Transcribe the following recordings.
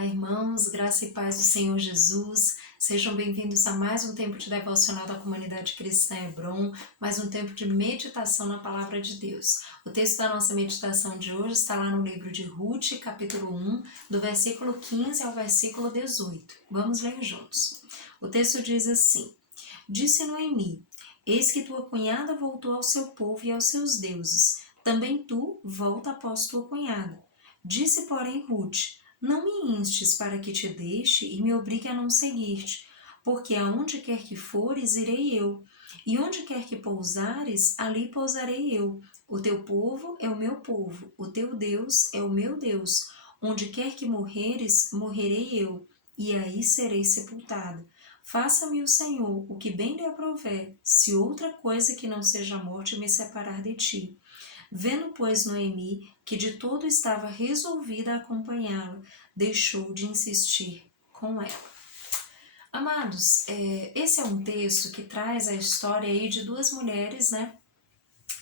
Olá, irmãos, graça e paz do Senhor Jesus. Sejam bem-vindos a mais um tempo de devocional da comunidade cristã Hebron, mais um tempo de meditação na palavra de Deus. O texto da nossa meditação de hoje está lá no livro de Ruth, capítulo 1, do versículo 15 ao versículo 18. Vamos ler juntos. O texto diz assim: Disse Noemi: Eis que tua cunhada voltou ao seu povo e aos seus deuses. Também tu volta após tua cunhada. Disse, porém, Ruth: Não me instes para que te deixe e me obrigue a não seguir-te, porque aonde quer que fores, irei eu, e onde quer que pousares, ali pousarei eu. O teu povo é o meu povo, o teu Deus é o meu Deus. Onde quer que morreres, morrerei eu, e aí serei sepultada. Faça-me o Senhor o que bem lhe aprouver, se outra coisa que não seja a morte me separar de ti. Vendo, pois, Noemi que de todo estava resolvida a acompanhá-lo, deixou de insistir com ela. Amados, esse é um texto que traz a história aí de duas mulheres, né?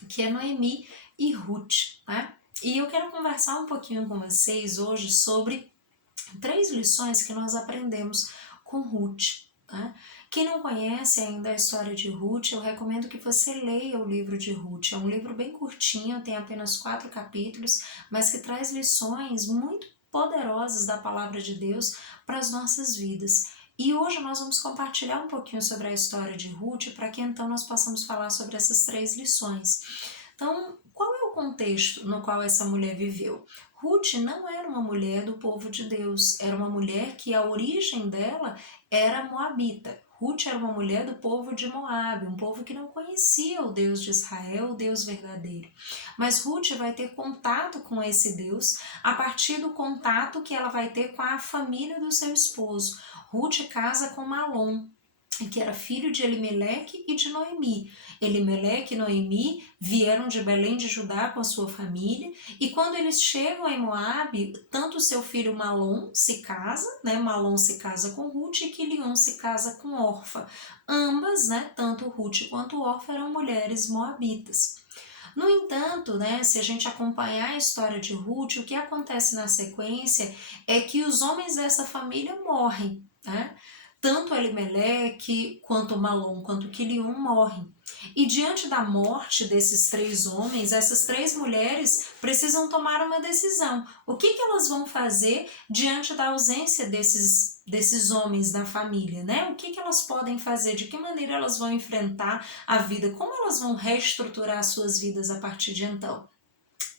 Que é Noemi e Ruth, né? E eu quero conversar um pouquinho com vocês hoje sobre 3 lições que nós aprendemos com Ruth. Tá? Quem não conhece ainda a história de Ruth, eu recomendo que você leia o livro de Ruth. É um livro bem curtinho, tem apenas 4 capítulos, mas que traz lições muito poderosas da palavra de Deus para as nossas vidas. E hoje nós vamos compartilhar um pouquinho sobre a história de Ruth, para que então nós possamos falar sobre essas 3 lições. Então, qual é o contexto no qual essa mulher viveu? Ruth não era uma mulher do povo de Deus, era uma mulher que a origem dela era moabita. Ruth era uma mulher do povo de Moabe, um povo que não conhecia o Deus de Israel, o Deus verdadeiro. Mas Ruth vai ter contato com esse Deus a partir do contato que ela vai ter com a família do seu esposo. Ruth casa com Malom, que era filho de Elimeleque e de Noemi. Elimeleque e Noemi vieram de Belém de Judá com a sua família, e quando eles chegam em Moabe, tanto seu filho Malom se casa, né? Malom se casa com Ruth, e Quilion se casa com Orfa. Ambas, né, tanto Ruth quanto Orfa, eram mulheres moabitas. No entanto, né, se a gente acompanhar a história de Ruth, o que acontece na sequência é que os homens dessa família morrem, né? Tanto Elimeleque, quanto Malom, quanto Quilion morrem. E diante da morte desses 3 homens, essas 3 mulheres precisam tomar uma decisão. O que elas vão fazer diante da ausência desses homens da família, né? O que elas podem fazer? De que maneira elas vão enfrentar a vida? Como elas vão reestruturar suas vidas a partir de então?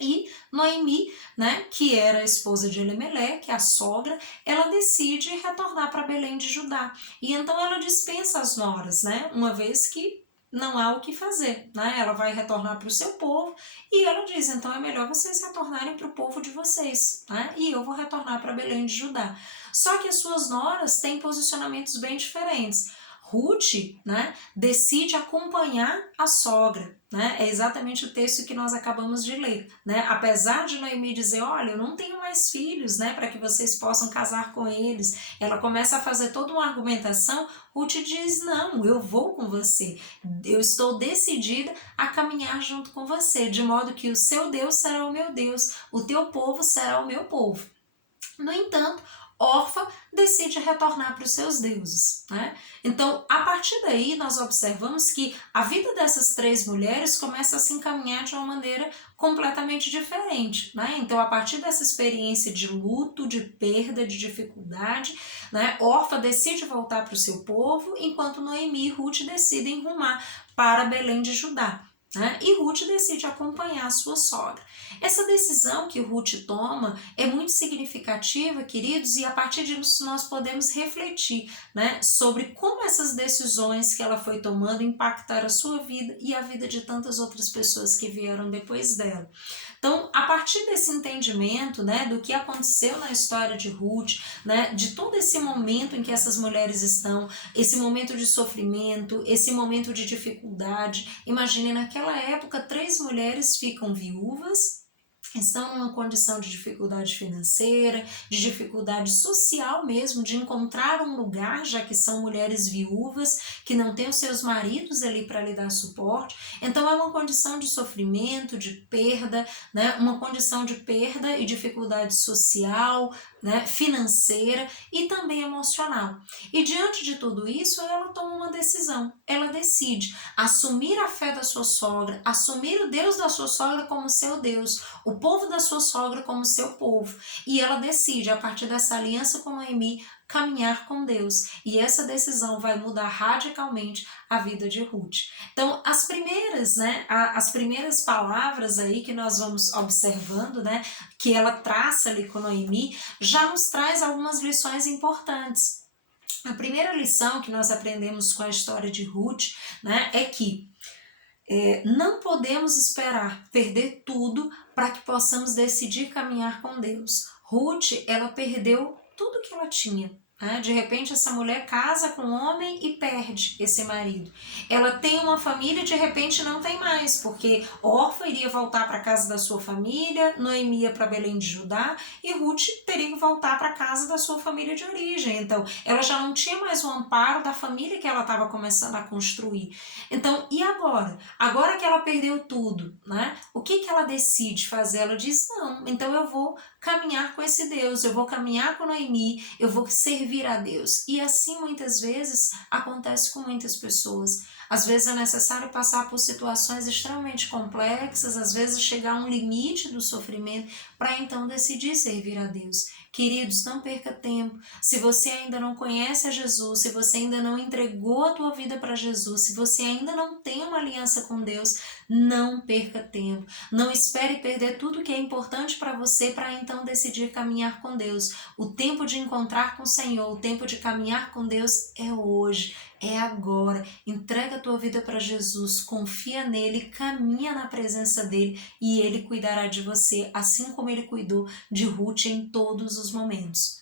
E Noemi, né, que era a esposa de Elimeleque, a sogra, ela decide retornar para Belém de Judá. E então ela dispensa as noras, né, uma vez que não há o que fazer, né? Ela vai retornar para o seu povo e ela diz, então é melhor vocês retornarem para o povo de vocês, né? E eu vou retornar para Belém de Judá. Só que as suas noras têm posicionamentos bem diferentes. Ruth, né, decide acompanhar a sogra, né? É exatamente o texto que nós acabamos de ler, né? Apesar de Noemi dizer, olha, eu não tenho mais filhos, né, para que vocês possam casar com eles, ela começa a fazer toda uma argumentação. Ruth diz, não, eu vou com você, eu estou decidida a caminhar junto com você, de modo que o seu Deus será o meu Deus, o teu povo será o meu povo. No entanto, Orfa decide retornar para os seus deuses, né? Então, a partir daí, nós observamos que a vida dessas 3 mulheres começa a se encaminhar de uma maneira completamente diferente, né? Então, a partir dessa experiência de luto, de perda, de dificuldade, né? Orfa decide voltar para o seu povo, enquanto Noemi e Ruth decidem rumar para Belém de Judá. Né? E Ruth decide acompanhar a sua sogra. Essa decisão que Ruth toma é muito significativa, queridos, e a partir disso nós podemos refletir, né, sobre como essas decisões que ela foi tomando impactaram a sua vida e a vida de tantas outras pessoas que vieram depois dela. Então, a partir desse entendimento, né, do que aconteceu na história de Ruth, né, de todo esse momento em que essas mulheres estão, esse momento de sofrimento, esse momento de dificuldade. Imagine, naquela época, 3 mulheres ficam viúvas, estão numa condição de dificuldade financeira, de dificuldade social mesmo, de encontrar um lugar, já que são mulheres viúvas, que não têm os seus maridos ali para lhe dar suporte. Então é uma condição de sofrimento, de perda, né? Uma condição de perda e dificuldade social, né, financeira e também emocional. E diante de tudo isso, ela toma uma decisão. Ela decide assumir a fé da sua sogra, assumir o Deus da sua sogra como seu Deus, o povo da sua sogra como seu povo. E ela decide, a partir dessa aliança com Noemi, caminhar com Deus. E essa decisão vai mudar radicalmente a vida de Ruth. Então, as primeiras, né, as primeiras palavras aí que nós vamos observando, né, que ela traça ali com Noemi, já nos traz algumas lições importantes. A primeira lição que nós aprendemos com a história de Ruth, né, é que não podemos esperar perder tudo para que possamos decidir caminhar com Deus. Ruth, ela perdeu tudo que ela tinha. De repente essa mulher casa com um homem e perde esse marido. Ela tem uma família e de repente não tem mais, porque Orfa iria voltar para a casa da sua família, Noemi ia para Belém de Judá e Ruth teria que voltar para a casa da sua família de origem. Então ela já não tinha mais o amparo da família que ela estava começando a construir. Então, e agora? Agora que ela perdeu tudo, né? O que ela decide fazer? Ela diz, não, então eu vou caminhar com esse Deus, eu vou caminhar com Noemi, eu vou servir a Deus. E assim muitas vezes acontece com muitas pessoas. Às vezes é necessário passar por situações extremamente complexas, às vezes chegar a um limite do sofrimento para então decidir servir a Deus. Queridos, não perca tempo. Se você ainda não conhece a Jesus, se você ainda não entregou a tua vida para Jesus, se você ainda não tem uma aliança com Deus, não perca tempo. Não espere perder tudo que é importante para você para então decidir caminhar com Deus. O tempo de encontrar com o Senhor, o tempo de caminhar com Deus é hoje, é agora. Entrega a tua vida para Jesus, confia nele, caminha na presença dele e ele cuidará de você, assim como ele cuidou de Ruth em todos os momentos.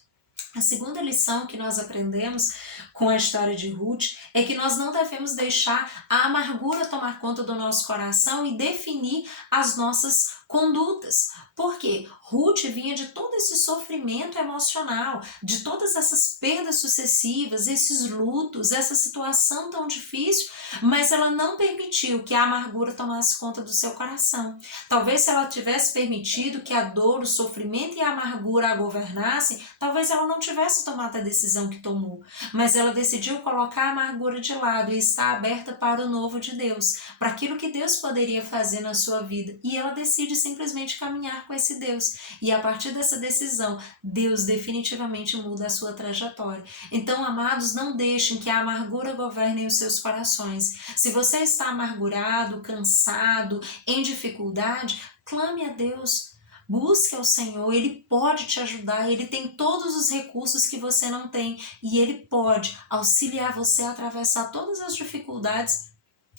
A segunda lição que nós aprendemos com a história de Ruth é que nós não devemos deixar a amargura tomar conta do nosso coração e definir as nossas condutas. Por quê? Ruth vinha de todo esse sofrimento emocional, de todas essas perdas sucessivas, esses lutos, essa situação tão difícil, mas ela não permitiu que a amargura tomasse conta do seu coração. Talvez se ela tivesse permitido que a dor, o sofrimento e a amargura a governassem, talvez ela não tivesse tomado a decisão que tomou, mas ela decidiu colocar a amargura de lado e estar aberta para o novo de Deus, para aquilo que Deus poderia fazer na sua vida, e ela decide simplesmente caminhar com esse Deus, e a partir dessa decisão, Deus definitivamente muda a sua trajetória. Então, amados, não deixem que a amargura governe os seus corações. Se você está amargurado, cansado, em dificuldade, clame a Deus. Busque ao Senhor, Ele pode te ajudar, Ele tem todos os recursos que você não tem e Ele pode auxiliar você a atravessar todas as dificuldades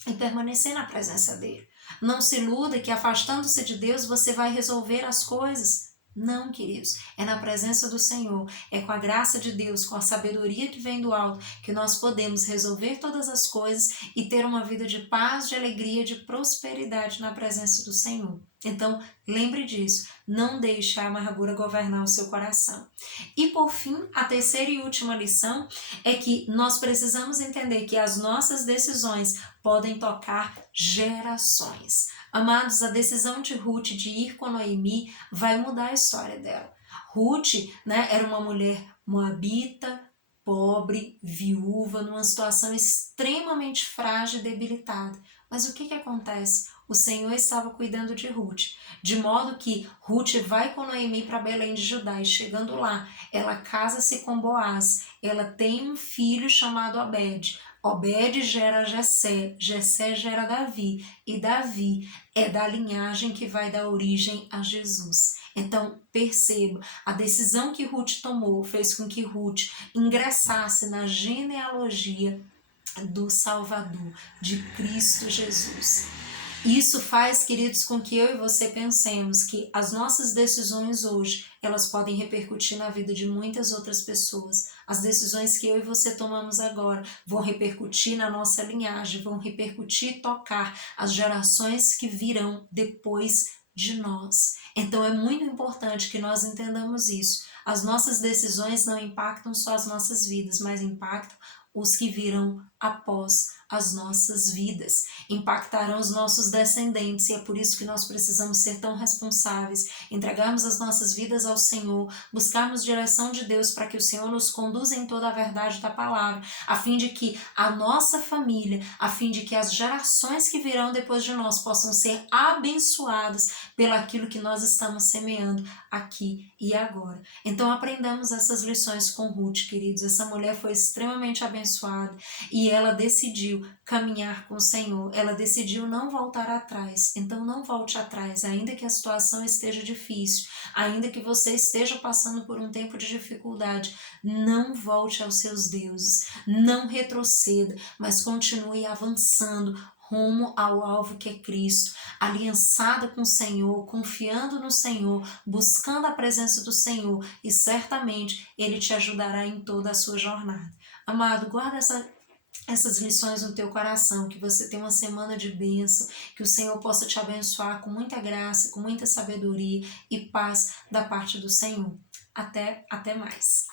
e permanecer na presença dEle. Não se iluda que afastando-se de Deus você vai resolver as coisas. Não, queridos, é na presença do Senhor, é com a graça de Deus, com a sabedoria que vem do alto, que nós podemos resolver todas as coisas e ter uma vida de paz, de alegria, de prosperidade na presença do Senhor. Então, lembre disso, não deixe a amargura governar o seu coração. E por fim, a terceira e última lição é que nós precisamos entender que as nossas decisões podem tocar gerações. Amados, a decisão de Ruth de ir com Noemi vai mudar a história dela. Ruth, né, era uma mulher moabita, pobre, viúva, numa situação extremamente frágil e debilitada. Mas o que acontece? O Senhor estava cuidando de Ruth, de modo que Ruth vai com Noemi para Belém de Judá e chegando lá, ela casa-se com Boaz, ela tem um filho chamado Obed. Obed gera Jessé, Jessé gera Davi, e Davi é da linhagem que vai dar origem a Jesus. Então, perceba, a decisão que Ruth tomou fez com que Ruth ingressasse na genealogia do Salvador, de Cristo Jesus. Isso faz, queridos, com que eu e você pensemos que as nossas decisões hoje, elas podem repercutir na vida de muitas outras pessoas. As decisões que eu e você tomamos agora vão repercutir na nossa linhagem, vão repercutir e tocar as gerações que virão depois de nós. Então é muito importante que nós entendamos isso. As nossas decisões não impactam só as nossas vidas, mas impactam os que virão após as nossas vidas, impactarão os nossos descendentes, e é por isso que nós precisamos ser tão responsáveis, entregarmos as nossas vidas ao Senhor, buscarmos direção de Deus para que o Senhor nos conduza em toda a verdade da palavra, a fim de que a nossa família, a fim de que as gerações que virão depois de nós possam ser abençoadas pelo aquilo que nós estamos semeando aqui e agora. Então aprendamos essas lições com Ruth, queridos. Essa mulher foi extremamente abençoada e ela decidiu caminhar com o Senhor, ela decidiu não voltar atrás. Então não volte atrás, ainda que a situação esteja difícil, ainda que você esteja passando por um tempo de dificuldade, não volte aos seus deuses, não retroceda, mas continue avançando rumo ao alvo que é Cristo, aliançada com o Senhor, confiando no Senhor, buscando a presença do Senhor, e certamente Ele te ajudará em toda a sua jornada. Amado, guarda essas lições no teu coração, que você tenha uma semana de bênção, que o Senhor possa te abençoar com muita graça, com muita sabedoria e paz da parte do Senhor. Até mais.